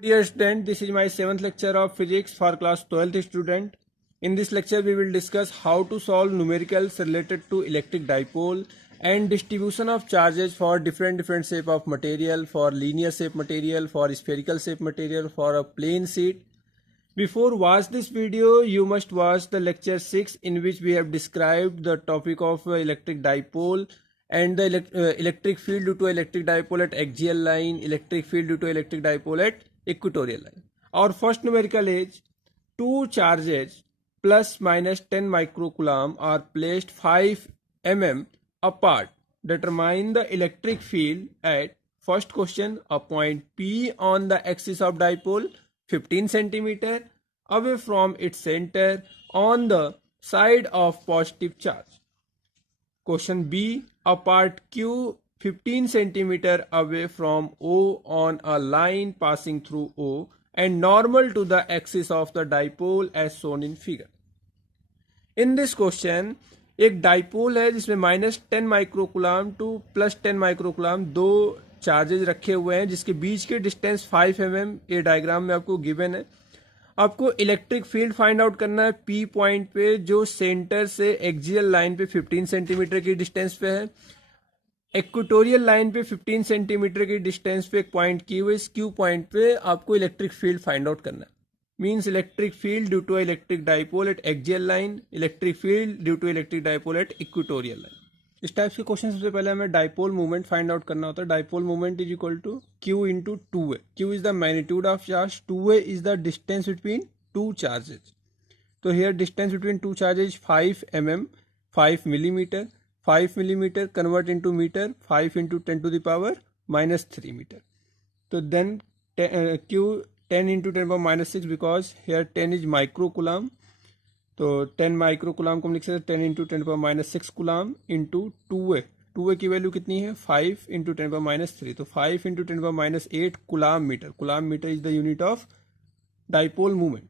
Dear student, this is my 7th lecture of physics for class 12th student. In this lecture, we will discuss how to solve numericals related to electric dipole and distribution of charges for different shape of material, for linear shape material, for spherical shape material, for a plane sheet. Before watch this video, you must watch the lecture 6 in which we have described the topic of electric dipole and the electric field due to electric dipole at axial line, electric field due to electric dipole at equatorial line. Our first numerical is two charges plus minus 10 microcoulomb are placed 5 mm apart. Determine the electric field at first question a point P on the axis of dipole 15 centimeter away from its center on the side of positive charge. Question B, a part Q 15 centimeter away from O on a line passing through O and normal to the axis of the dipole as shown in figure. In this question एक dipole है जिसमें -10 microcoulomb to +10 microcoulomb दो charges रखे हुए हैं जिसके बीच के distance 5 mm ये डायग्राम में आपको गिवन है। आपको इलेक्ट्रिक फील्ड फाइंड आउट करना है पी पॉइंट पे जो सेंटर से एक्सियल लाइन पे 15 सेंटीमीटर की डिस्टेंस पे है। इक्वेटोरियल लाइन पे 15 सेंटीमीटर की डिस्टेंस पे एक पॉइंट क्यू है। इस क्यू पॉइंट पे आपको इलेक्ट्रिक फील्ड फाइंड आउट करना है। Means electric field due to electric dipole at axial line, electric field due to electric dipole at equatorial line. इस टाइप के क्वेश्चन सबसे पहले हमें डाइपोल मूवमेंट फाइंड आउट करना होता है। Dipole movement is equal to Q into two A. Q is the magnitude of charge, two A is the distance between two charges. तो here distance between two charges 5 mm, 5 millimeter, 5 millimeter convert into meter, 5 into 10 to the power -3 meter. So then Q 10 into 10 power -6 because here 10 is microcoulomb. तो 10 microcoulomb को हम लिख सकते हैं 10 into 10 power -6 कुलाम into 2a। 2a की value कितनी है 5 into 10 power -3। तो 5 into 10 power -8 coulomb metre. Coulomb metre is the unit of dipole movement.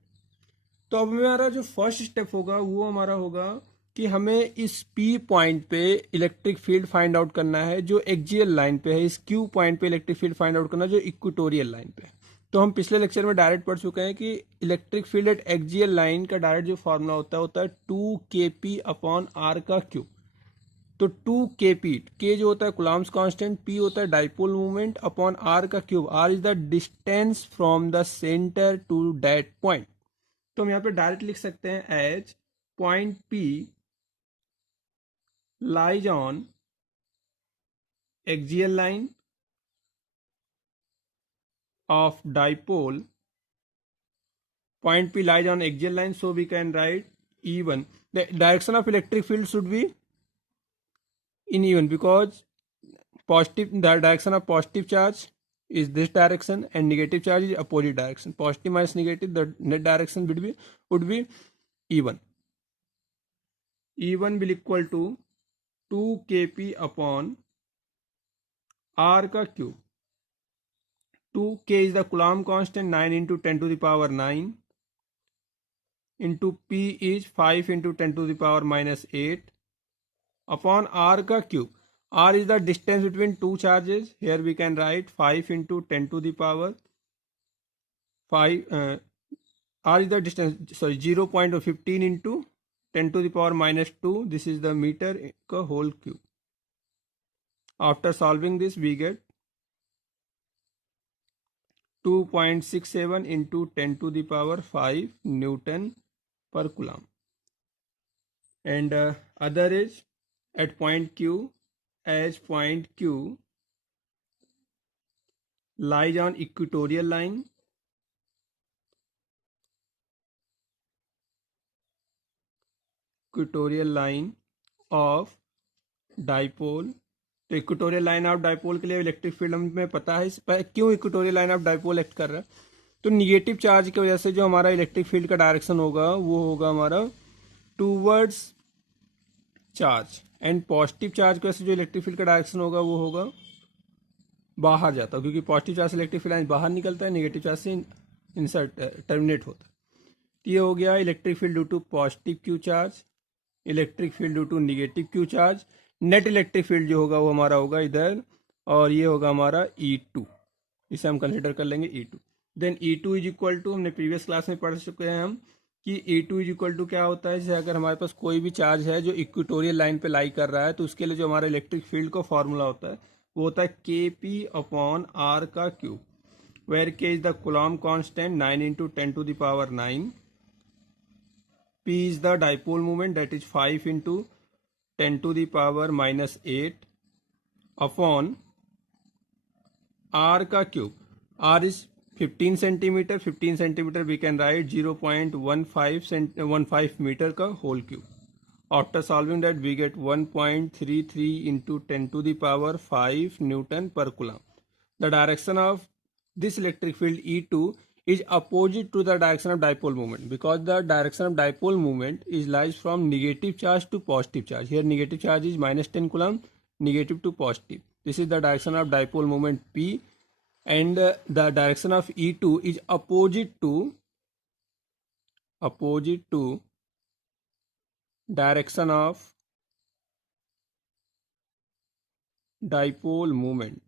तो अब हमारा जो फर्स्ट स्टेप होगा वो हमारा होगा कि हमें इस P पॉइंट पे इलेक्ट्रिक फील्ड फाइंड आउट करना है जो एक्सियल लाइन पे है। इस Q पॉइंट पे इलेक्ट्रिक फील्ड फाइंड आउट करना है जो इक्वेटोरियल लाइन पे है। तो हम पिछले लेक्चर में डायरेक्ट पढ़ चुके हैं कि electric field at axial line का डायरेक्ट जो फॉर्मूला होता है 2kp अपॉन r का क्यूब। तो 2kp, k जो होता है कुलाम्स कांस्टेंट, p होता है डाइपोल मूवमेंट अपॉन r का क्यूब। r is the distance from the centre to that point. तो हम यहाँ पे डायरेक्ट लिख सकते हैं as point P lies on axial line of dipole. Point P lies on axial line, so we can write E1. The direction of electric field should be in E1 because the direction of positive charge is this direction and negative charge is opposite direction. Positive minus negative, the net direction would be E1. E1 will equal to 2kp upon r का cube. 2k is the Coulomb constant, 9 into 10 to the power 9 into p is 5 into 10 to the power -8 upon r का क्यूब। r is the distance between two charges. Here we can write 5 into 10 to the power 5 r is the distance, sorry, 0.15 into 10 to the power -2. This is the meter का whole cube. After solving this we get 2.67 into 10 to the power 5 Newton per coulomb. And other is at point Q, as point Q lies on equatorial line, of dipole। तो equatorial line of dipole के लिए electric field हमें पता है क्यों equatorial line of dipole act कर रहा है। तो निगेटिव चार्ज की वजह से जो हमारा इलेक्ट्रिक फील्ड का डायरेक्शन होगा वो होगा हमारा towards charge, and positive charge की वजह से जो इलेक्ट्रिक फील्ड का डायरेक्शन होगा वो होगा बाहर जाता है, क्योंकि पॉजिटिव चार्ज से इलेक्ट्रिक फील्ड लाइन बाहर निकलता है, नेगेटिव चार्ज से इंसर्ट टर्मिनेट होता है। तो ये हो गया electric field due to positive Q charge, electric field due to negative Q charge. Net electric field जो होगा वो हमारा होगा इधर, और ये होगा हमारा E2, इसे हम कंसिडर कर लेंगे E2। Then E2 is equal to, हमने प्रीवियस क्लास में पढ़ चुके हैं हम कि E2 इज इक्वल टू क्या होता है, जैसे अगर हमारे पास कोई भी चार्ज है जो इक्वेटोरियल लाइन पे लाई कर रहा है तो उसके लिए जो हमारा इलेक्ट्रिक फील्ड का फॉर्मूला होता है वो होता है Kp अपॉन R का cube, where K is the coulomb constant 9 into 10 to the power 9, P is the dipole moment, that is 5 into 10 to the power minus 8 upon R का क्यूब. R is 15 centimeter. 15 centimeter we can write 0.15 meter का whole cube. After solving that we get 1.33 into 10 to the power 5 Newton per coulomb. The direction of this electric field E2 is opposite to the direction of dipole moment, because the direction of dipole moment is lies from negative charge to positive charge. Here negative charge is minus 10 coulomb, negative to positive. This is the direction of dipole moment P, and the direction of E2 is opposite to direction of dipole moment.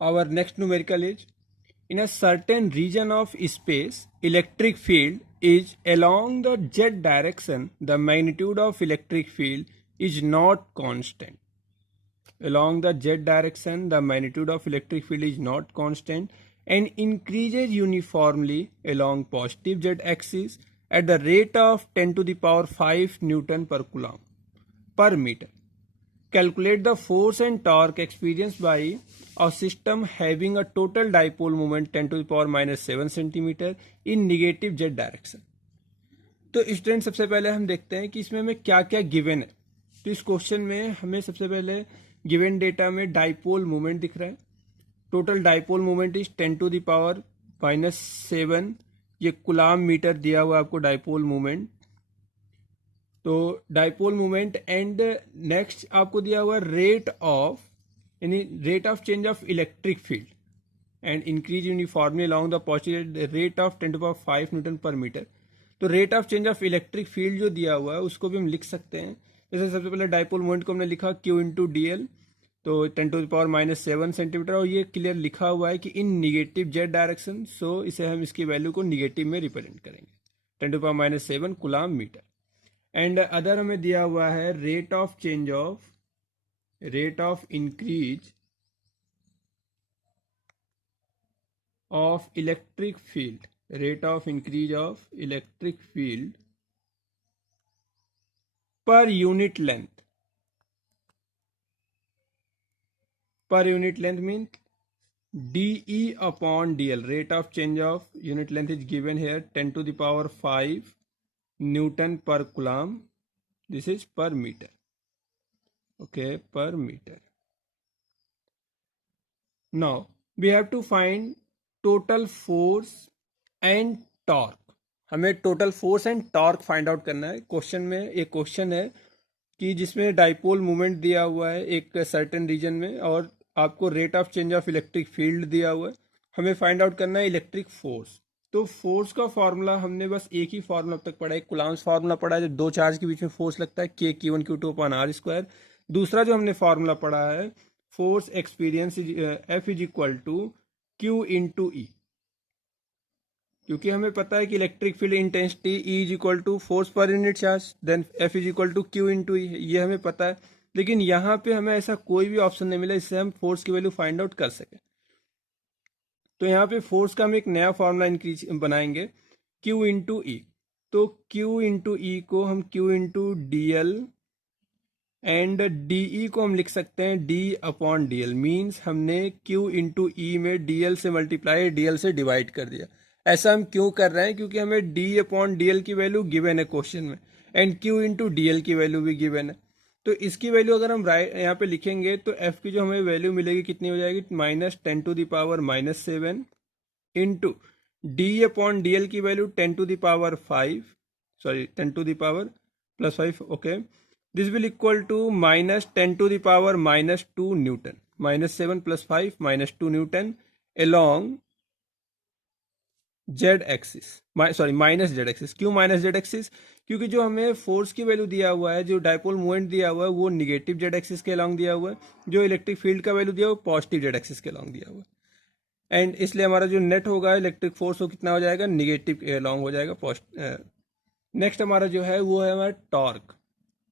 Our next numerical is, in a certain region of space, electric field is along the z direction. The magnitude of electric field is not constant. Along the z direction, the magnitude of electric field is not constant and increases uniformly along positive z axis at the rate of 10 to the power 5 Newton per coulomb per meter. Calculate the force and torque experienced by a system having a total dipole moment 10 to the power minus 7 centimeter in negative z direction. तो student सबसे पहले हम देखते हैं कि इसमें हमें क्या क्या गिवन है. तो इस क्वेश्चन में हमें सबसे पहले गिवन डेटा में डाइपोल मोमेंट दिख रहा है. Total dipole moment is 10 to the power minus 7. ये कुलाम मीटर दिया हुआ आपको डाइपोल मोमेंट. तो डाइपोल मोमेंट एंड नेक्स्ट आपको दिया हुआ रेट ऑफ, यानी rate of change of electric field and increase uniformly along the positive rate of 10 to power 5 newton per metre. तो rate of change of electric field जो दिया हुआ है उसको भी हम लिख सकते हैं. जैसे सबसे पहले डाइपोल मोमेंट को हमने लिखा Q इंटू डी एल, तो 10 to the power minus 7 centimetre, और ये क्लियर लिखा हुआ है कि in negative Z direction. So इसे हम इसकी वैल्यू को निगेटिव में रिप्रेजेंट करेंगे, 10 to power minus 7 coulomb metre. And other हमें दिया हुआ है rate of increase of electric field, rate of increase of electric field per unit length. Per unit length means dE upon dl. Rate of change of unit length is given here, 10 to the power 5 Newton per coulomb. This is per meter. Okay, per meter. Now we have to find total force and torque. हमें total force and torque find out करना है. Question में एक question है कि जिसमें dipole moment दिया हुआ है एक सर्टेन रीजन में और आपको rate of change of electric field दिया हुआ है. हमें फाइंड आउट करना है इलेक्ट्रिक फोर्स. तो फोर्स का फॉर्मूला हमने बस एक ही फॉर्मूला अब तक पढ़ा है, कूलॉम्स फॉर्मूला पढ़ा है, जो दो चार्ज के बीच में फोर्स लगता है K Q1 Q2 upon R square. दूसरा जो हमने फॉर्मूला पढ़ा है force experience F is equal to Q into E, क्योंकि हमें पता है कि electric field intensity E is equal to force per unit charge, then F is equal to Q into E, ये हमें पता है. लेकिन यहाँ पे हमें ऐसा कोई भी ऑप्शन नहीं मिला इससे हम फोर्स की वैल्यू फाइंड आउट कर सके. तो यहाँ पे फोर्स का हम एक नया फॉर्मूला इंक्रीज बनाएंगे, Q इंटू E. तो Q इंटू E को हम Q into D L and DE को हम लिख सकते हैं D upon D L. Means हमने Q इंटू E में DL से मल्टीप्लाई DL से डिवाइड कर दिया. ऐसा हम क्यों कर रहे हैं, क्योंकि हमें D अपॉन डी एल की वैल्यू गिवन है क्वेश्चन में and Q into D L की वैल्यू भी गिवन है. तो इसकी वैल्यू अगर हम यहाँ पे लिखेंगे तो F की जो हमें वैल्यू मिलेगी कितनी हो जाएगी, minus 10 to the power minus 7 into D upon D L की value 10 to the power 5, sorry 10 to the power plus 5. Okay, this will equal to minus 10 to the power minus 2 newton, minus 7 plus 5 minus 2 newton along Z axis, sorry minus Z axis. क्यों minus Z axis? क्योंकि जो हमें force की value दिया हुआ है, जो dipole moment दिया हुआ है, वो निगेटिव जेड एक्सिस के अलॉन्ग दिया हुआ है। जो इलेक्ट्रिक फील्ड का वैल्यू दिया हुआ है, वो पॉजिटिव जेड एक्सिस के अलॉन्ग दिया हुआ है। एंड इसलिए हमारा जो नेट होगा इलेक्ट्रिक फोर्स वो कितना हो जाएगा, निगेटिव के अलॉन्ग हो जाएगा। नेक्स्ट हमारा जो है वो है हमारा टॉर्क।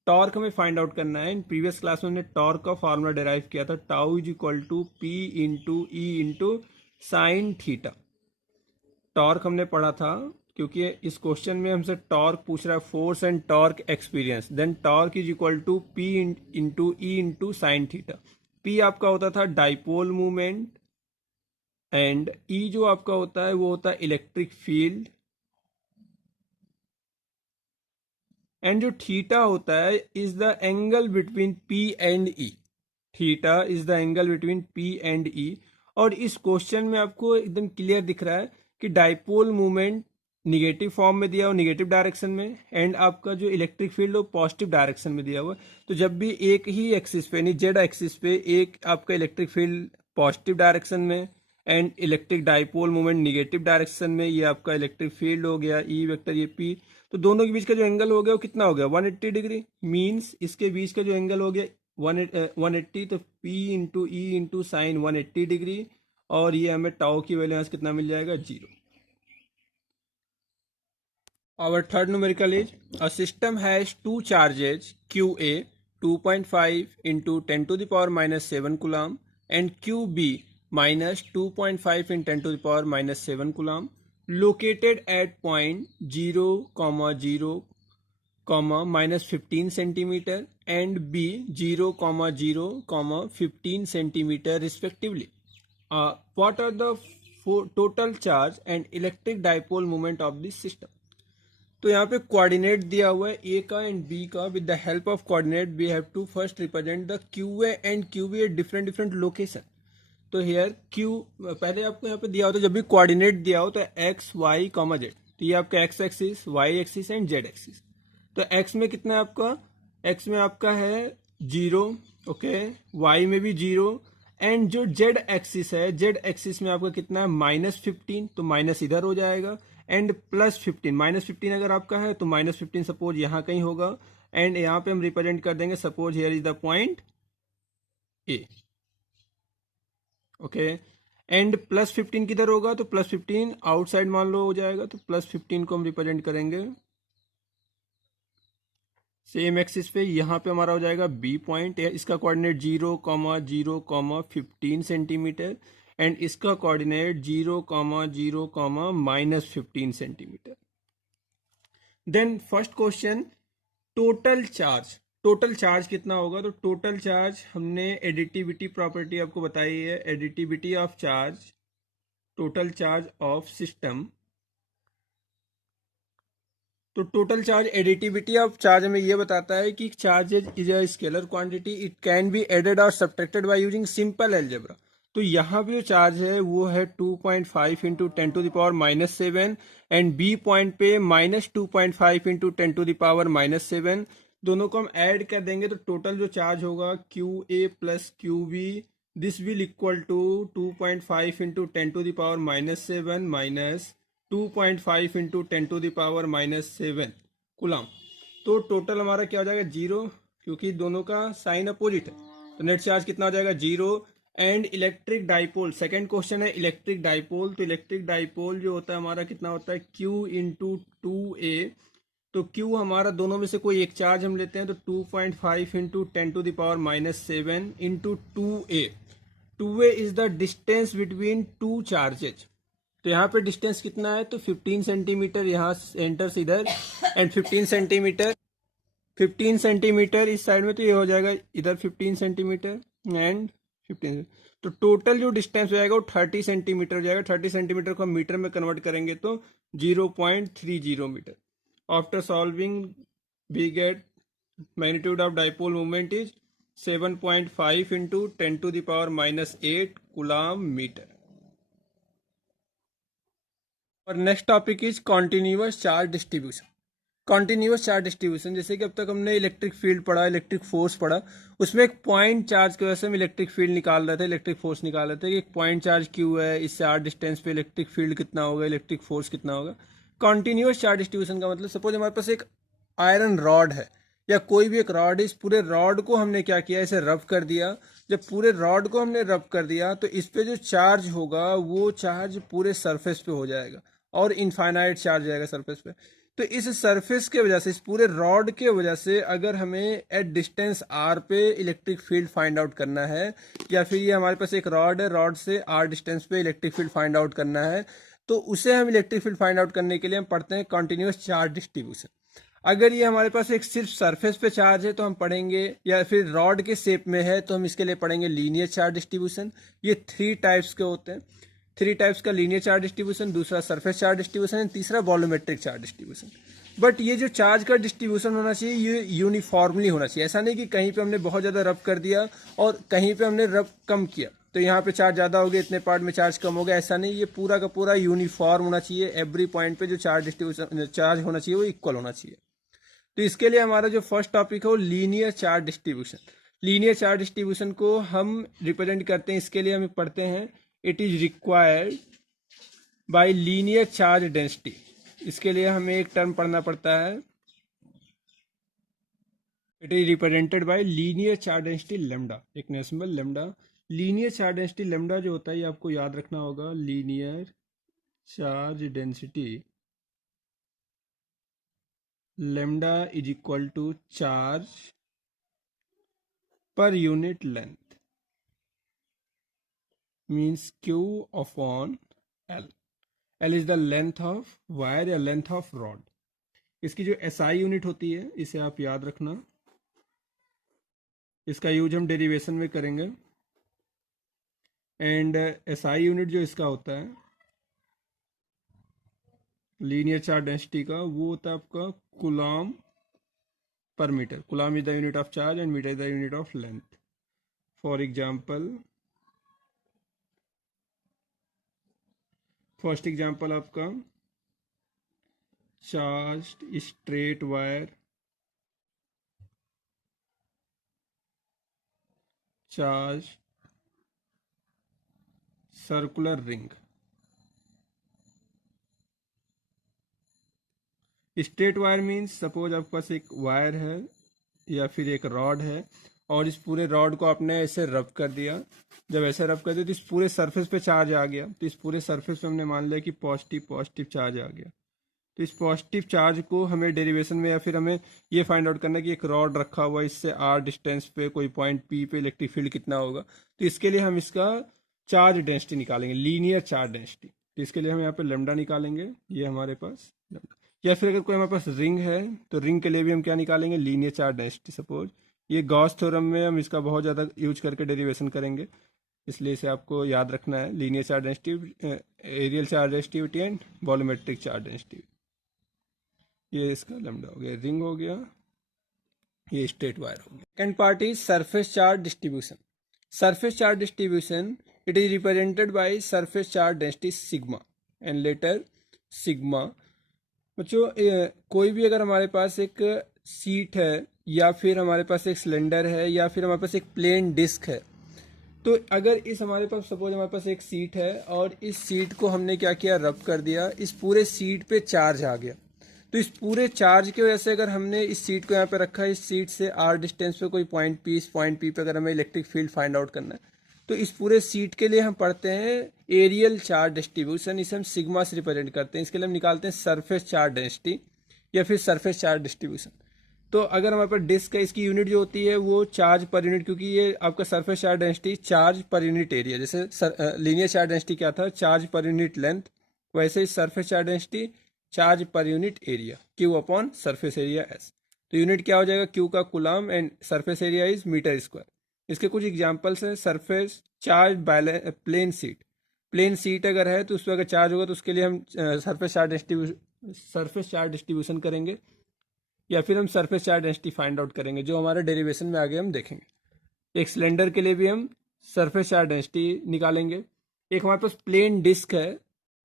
टॉर्क हमें फाइंड आउट करना है। इन प्रीवियस क्लास में हमने टॉर्क का फार्मूला डिराइव किया था, tau is equal to P into E into sine theta. Torque हमने पढ़ा था, क्योंकि इस क्वेश्चन में हमसे टॉर्क पूछ रहा है, force and torque experience. Then torque is equal to P into E into sine theta. P आपका होता था डाइपोल मूवमेंट, एंड ई जो आपका होता है वो होता है इलेक्ट्रिक फील्ड, एंड जो थीटा होता है is the angle between P and E. Theta is the angle between P and E. और इस क्वेश्चन में आपको एकदम क्लियर दिख रहा है कि डाइपोल मूवमेंट निगेटिव फॉर्म में दिया हुआ, निगेटिव डायरेक्शन में, एंड आपका जो इलेक्ट्रिक फील्ड वो पॉजिटिव डायरेक्शन में दिया हुआ। तो जब भी एक ही एक्सिस पे, यानी जेड एक्सिस पे, एक आपका इलेक्ट्रिक फील्ड पॉजिटिव डायरेक्शन में and electric dipole movement negative direction में, ये आपका इलेक्ट्रिक फील्ड हो गया ई वेक्टर, ये पी, तो दोनों के बीच का जो एंगल हो गया वो कितना हो गया, 180 डिग्री। मीन्स इसके बीच का जो एंगल हो गया 180, तो P into E into sign 180 degree, और ये हमें टाउ की वैल्यू यहाँ से कितना मिल जाएगा, 0। Our third numerical is a system has two charges QA 2.5 into 10 to the power minus 7 coulomb and QB minus 2.5 in 10 to the power minus 7 coulomb located at point 0, 0, minus 15 centimeter and B 0, 0, 15 centimeter respectively. What are the total charge and electric dipole moment of this system? तो यहाँ पे coordinate दिया हुआ है A का and B का। With the help of coordinate we have to first represent the Q A and Q B at different different location. तो here Q पहले आपको यहाँ पे दिया होता है, जब भी कोऑर्डिनेट दिया हो तो एक्स वाई कॉमा जेड, तो ये आपका X axis, Y axis and Z axis. तो एक्स में कितना है आपका, एक्स में आपका है 0, ओके, वाई में भी 0, एंड जो जेड एक्सिस है, जेड एक्सिस में आपका कितना है -15, तो माइनस इधर हो जाएगा, एंड +15, -15 अगर आपका है तो -15 सपोज यहाँ कहीं होगा, एंड यहाँ पे हम रिप्रेजेंट कर देंगे, suppose here is the point A, okay. And +15 किधर होगा, तो +15 आउटसाइड मान लो हो जाएगा, तो +15 को हम रिप्रेजेंट करेंगे सेम एक्सिस पे। यहाँ पे हमारा हो जाएगा बी पॉइंट, इसका कोऑर्डिनेट 0, 0, 15 सेंटीमीटर, एंड इसका coordinate 0, 0, -15 centimetre. Then first question, total charge. Total charge कितना होगा, तो टोटल चार्ज हमने एडिटिविटी प्रॉपर्टी आपको बताई है, additivity of charge, total charge of system. तो total charge additivity of charge हमें ये बताता है कि charge is a scalar quantity, it can be added और subtracted by using simple algebra. तो यहाँ पे जो चार्ज है वो है 2.5 into 10 to the power -7, and B point पे -2.5 इंटू 10 टू द पावर -7। दोनों को हम ऐड कर देंगे तो टोटल जो चार्ज होगा Q A plus Q B, this will equal to 2.5 into 10 to the power -7 minus 2.5 into 10 to the power -7 coulomb. तो टोटल हमारा क्या हो जाएगा, 0, क्योंकि दोनों का साइन अपोजिट है। तो नेट चार्ज कितना हो जाएगा, 0। And electric dipole, second question है इलेक्ट्रिक डाइपोल। तो इलेक्ट्रिक डाइपोल जो होता है हमारा कितना होता है, Q इंटू 2A। तो Q हमारा दोनों में से कोई एक चार्ज हम लेते हैं, तो 2.5 into 10 to the power -7 into 2A। 2A is the distance between two charges. तो यहाँ पे डिस्टेंस कितना है, तो 15 सेंटीमीटर यहाँ एंटर से इधर, एंड 15 सेंटीमीटर इस साइड में, तो ये हो जाएगा इधर 15 सेंटीमीटर एंड 15। तो टोटल जो डिस्टेंस हो जाएगा वो 30 सेंटीमीटर हो जाएगा। 30 सेंटीमीटर को हम मीटर में कन्वर्ट करेंगे तो 0.30 metre. After solving we get magnitude of dipole movement is 7.5 into 10 to the power -8 coulomb metre. और next topic is continuous charge distribution. Continuous charge distribution, जैसे कि अब तक हमने इलेक्ट्रिक फील्ड पढ़ा, इलेक्ट्रिक फोर्स पढ़ा, उसमें एक पॉइंट चार्ज की वजह से हम इलेक्ट्रिक फील्ड निकाल रहे थे, इलेक्ट्रिक फोर्स निकाल रहे थे कि एक पॉइंट चार्ज क्यू है, इससे आर डिस्टेंस पे इलेक्ट्रिक फील्ड कितना होगा, इलेक्ट्रिक फोर्स कितना होगा। कॉन्टिन्यूअस चार्ज डिस्ट्रीब्यूशन का मतलब सपोज हमारे पास एक आयरन रॉड है या कोई भी एक रॉड है, इस पूरे रॉड को हमने क्या किया, इसे रब कर दिया। जब पूरे रॉड को हमने रब कर दिया तो इस पे जो चार्ज होगा वो चार्ज पूरे सरफेस पे हो जाएगा और इनफाइनाइट चार्ज जाएगा सरफेस पे। तो इस सरफेस के वजह से, इस पूरे रॉड के वजह से अगर हमें एट डिस्टेंस आर पे इलेक्ट्रिक फील्ड फाइंड आउट करना है, या फिर ये हमारे पास एक रॉड है, रॉड से आर डिस्टेंस पे इलेक्ट्रिक फील्ड फाइंड आउट करना है, तो उसे हम इलेक्ट्रिक फील्ड फाइंड आउट करने के लिए हम पढ़ते हैं कॉन्टिन्यूअस चार्ज डिस्ट्रीब्यूशन। अगर ये हमारे पास एक सिर्फ सरफेस पे चार्ज है तो हम पढ़ेंगे, या फिर रॉड के शेप में है तो हम इसके लिए पढ़ेंगे लीनियर चार्ज डिस्ट्रीब्यूशन। ये 3 टाइप्स के होते हैं, 3 टाइप्स का लीनियर चार्ज डिस्ट्रीब्यूशन, दूसरा सरफेस चार्ज डिस्ट्रीब्यूशन एंड तीसरा वॉल्यूमेट्रिक चार्ज डिस्ट्रीब्यूशन। बट ये जो चार्ज का डिस्ट्रीब्यूशन होना चाहिए ये यूनिफॉर्मली होना चाहिए। ऐसा नहीं कि कहीं पे हमने बहुत ज़्यादा रब कर दिया और कहीं पे हमने रब कम किया तो यहाँ पे चार्ज ज़्यादा हो गया, इतने पार्ट में चार्ज कम हो गया, ऐसा नहीं। ये पूरा का पूरा यूनिफॉर्म होना चाहिए, एवरी पॉइंट पे जो चार्ज डिस्ट्रीब्यूशन चार्ज होना चाहिए वो इक्वल होना चाहिए। तो इसके लिए हमारा जो फर्स्ट टॉपिक है वो linear charge distribution. Linear charge distribution को हम रिप्रेजेंट करते हैं, इसके लिए हम पढ़ते हैं it is required by linear charge density. इसके लिए हमें एक टर्म पढ़ना पड़ता है, it is represented by linear charge density lambda, एक नेशनल lambda. Linear charge density lambda जो होता है ये आपको याद रखना होगा, linear charge density lambda is equal to charge पर unit length, means Q upon L। L is the length of wire या लेंथ ऑफ रॉड। इसकी जो SI यूनिट होती है इसे आप याद रखना, इसका यूज हम डेरिवेशन में करेंगे। एंड SI यूनिट जो इसका होता है लीनियर चार्ज डेंसिटी का, वो होता है आपका कूलॉम पर metre. Coulomb is the unit of charge and metre is the unit of length. For example, first example आपका charge straight wire, charge circular ring. Straight wire means suppose आपके पास एक वायर है या फिर एक रॉड है और इस पूरे रॉड को आपने ऐसे रब कर दिया। जब ऐसे रब कर दिया तो इस पूरे सरफेस पे चार्ज आ गया, तो इस पूरे सरफेस पे हमने मान लिया कि पॉजिटिव पॉजिटिव चार्ज आ गया। तो इस पॉजिटिव चार्ज को हमें डेरिवेशन में या फिर हमें ये फाइंड आउट करना है कि एक रॉड रखा हुआ है, इससे आर डिस्टेंस पे कोई पॉइंट पी पे इलेक्ट्रिक फील्ड कितना होगा। तो इसके लिए हम इसका चार्ज डेंसिटी निकालेंगे, लीनियर चार्ज डेंसिटी। तो इसके लिए हम यहाँ पे लेमडा निकालेंगे, ये हमारे पास lambda। या फिर अगर कोई हमारे पास रिंग है तो रिंग के लिए भी हम क्या निकालेंगे, लीनियर चार्ज डेंसिटी। सपोज ये गॉस थ्योरम में हम इसका बहुत ज़्यादा यूज करके डेरिवेशन करेंगे, इसलिए इसे आपको याद रखना है, linear charge density, aerial charge density and volumetric charge density. ये इसका लैम्डा हो गया, रिंग हो गया, ये स्ट्रेट वायर हो गया। Second part is surface charge distribution. Surface charge distribution it is represented by surface charge density sigma and later sigma. बच्चों कोई भी अगर हमारे पास एक सीट है या फिर हमारे पास एक सिलेंडर है या फिर हमारे पास एक प्लेन डिस्क है, तो अगर इस हमारे पास सपोज हमारे पास एक सीट है और इस सीट को हमने क्या किया, रब कर दिया, इस पूरे सीट पे चार्ज आ गया। तो इस पूरे चार्ज की वजह से अगर हमने इस सीट को यहाँ पे रखा है, इस सीट से आर डिस्टेंस पे कोई पॉइंट पी, इस पॉइंट पी पे अगर हमें इलेक्ट्रिक फील्ड फाइंड आउट करना है, तो इस पूरे सीट के लिए हम पढ़ते हैं एरियल चार्ज डिस्ट्रीब्यूशन। इसे हम सिग्मा से रिप्रेजेंट करते हैं। इसके लिए हम निकालते हैं सरफेस चार्ज डेंसिटी या फिर सरफेस चार्ज डिस्ट्रीब्यूशन। तो अगर हमारे पास डिस्क है, इसकी यूनिट जो होती है वो चार्ज पर यूनिट, क्योंकि ये आपका सरफेस चार्ज डेंसिटी चार्ज पर यूनिट एरिया, जैसे लीनियर चार्ज डेंसिटी क्या था, चार्ज पर यूनिट लेंथ, वैसे ही सरफेस चार्ज डेंसिटी चार्ज पर unit area, Q upon surface area S. तो यूनिट क्या हो जाएगा, क्यू का coulomb and surface area is metre square. इसके कुछ एग्जांपल्स हैं, surface charge plane sheet. Plane sheet अगर है तो उस पर अगर चार्ज होगा तो उसके लिए हम सरफेस चार्ज डिस्ट्रीब्यूशन करेंगे या फिर हम surface charge density find out करेंगे, जो हमारे डेरिवेशन में आगे हम देखेंगे। एक सिलेंडर के लिए भी हम सरफेस चार्ज डेंसिटी निकालेंगे। एक हमारे पास प्लेन डिस्क है,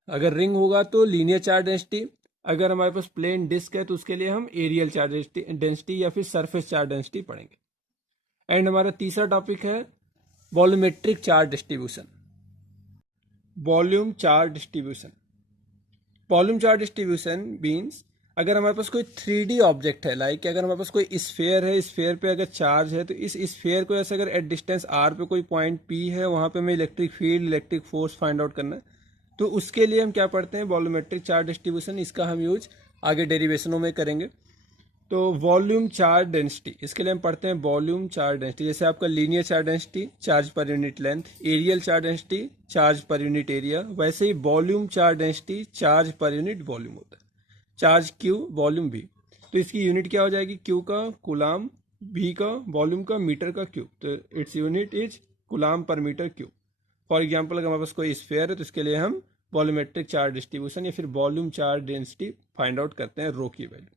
अगर रिंग होगा तो लीनियर चार्ज डेंसिटी, अगर हमारे पास प्लेन डिस्क है तो उसके लिए हम एरियल चार्ज डेंसिटी या फिर सरफेस चार्ज डेंसिटी पढ़ेंगे। एंड हमारा तीसरा टॉपिक है volumetric charge distribution. Volume charge distribution, volume charge distribution means अगर हमारे पास कोई 3D ऑब्जेक्ट है, लाइक अगर हमारे पास कोई स्फेयर है, स्फेयर पे अगर चार्ज है तो इस स्फेयर को ऐसे अगर एट डिस्टेंस r पे कोई पॉइंट P है, वहाँ पे हमें electric field, electric force find out करना है, तो उसके लिए हम क्या पढ़ते हैं, वॉल्यूमेट्रिक चार्ज डिस्ट्रीब्यूशन। इसका हम यूज आगे डेरिवेशनों में करेंगे। तो वॉल्यूम चार्ज डेंसिटी, इसके लिए हम पढ़ते हैं वॉल्यूम चार्ज डेंसिटी। जैसे आपका लीनियर चार्ज डेंसिटी चार्ज पर unit length, areal charge density charge पर यूनिट एरिया, वैसे ही वॉल्यूम चार्ज डेंसिटी चार्ज पर यूनिट वॉल्यूम होता है। चार्ज क्यू, वॉल्यूम वी, तो इसकी यूनिट क्या हो जाएगी, क्यू का कूलाम, वी का वॉल्यूम का मीटर का क्यूब, तो इट्स यूनिट इज कूलाम पर मीटर क्यूब। फॉर एग्जाम्पल अगर हमारे पास कोई स्फेयर है तो इसके लिए हम वॉल्यूमेट्रिक चार्ज डिस्ट्रीब्यूशन या फिर volume charge density find out करते हैं, रो की वैल्यू।